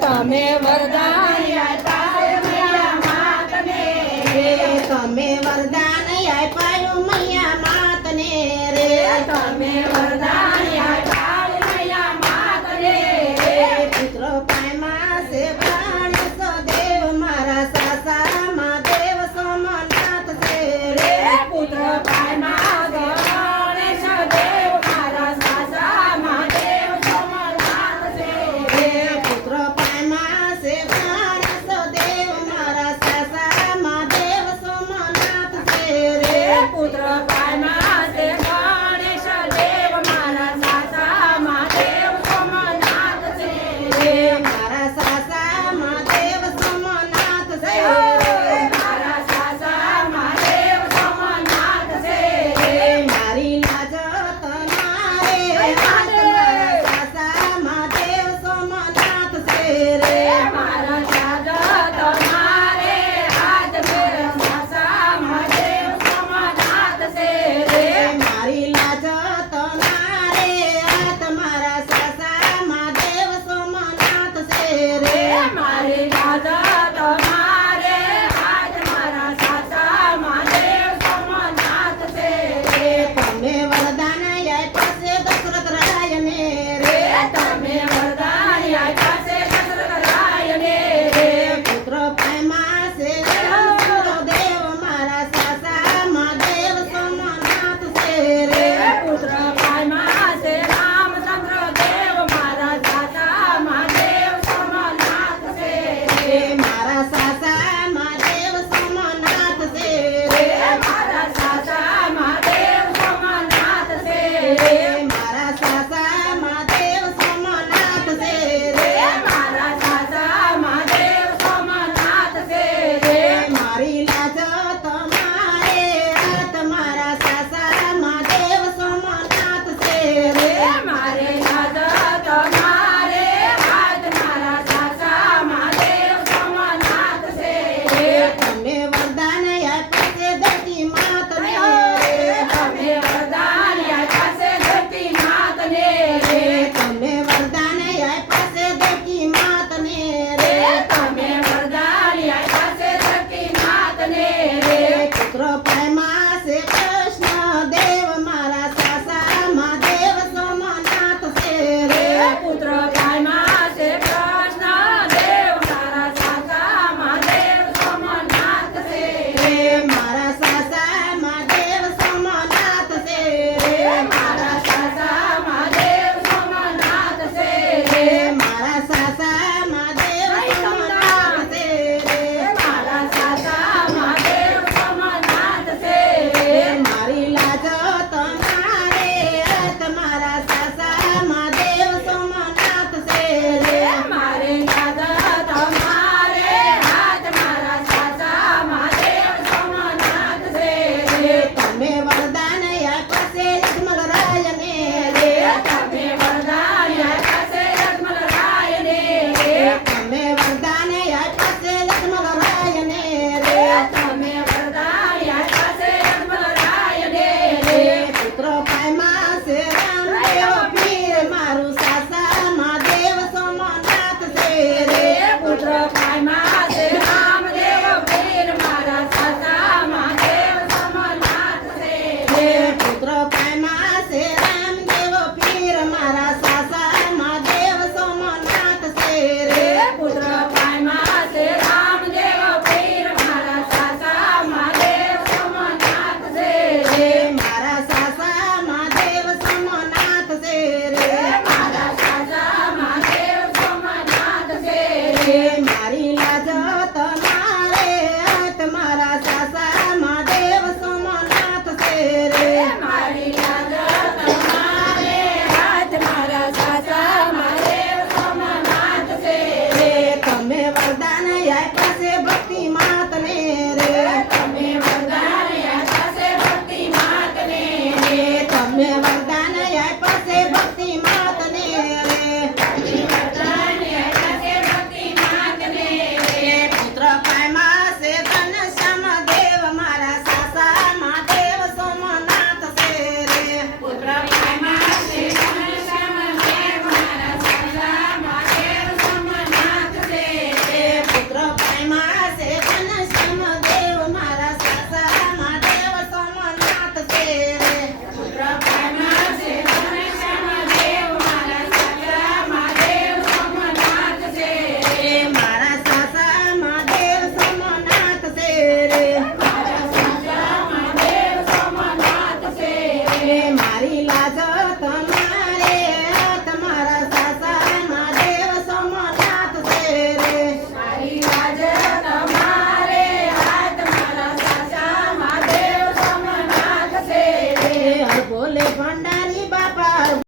તમે વરદાન મૈયા માતને. રે તમે વરદાન આપ્યું મૈયા માતને. રે તમે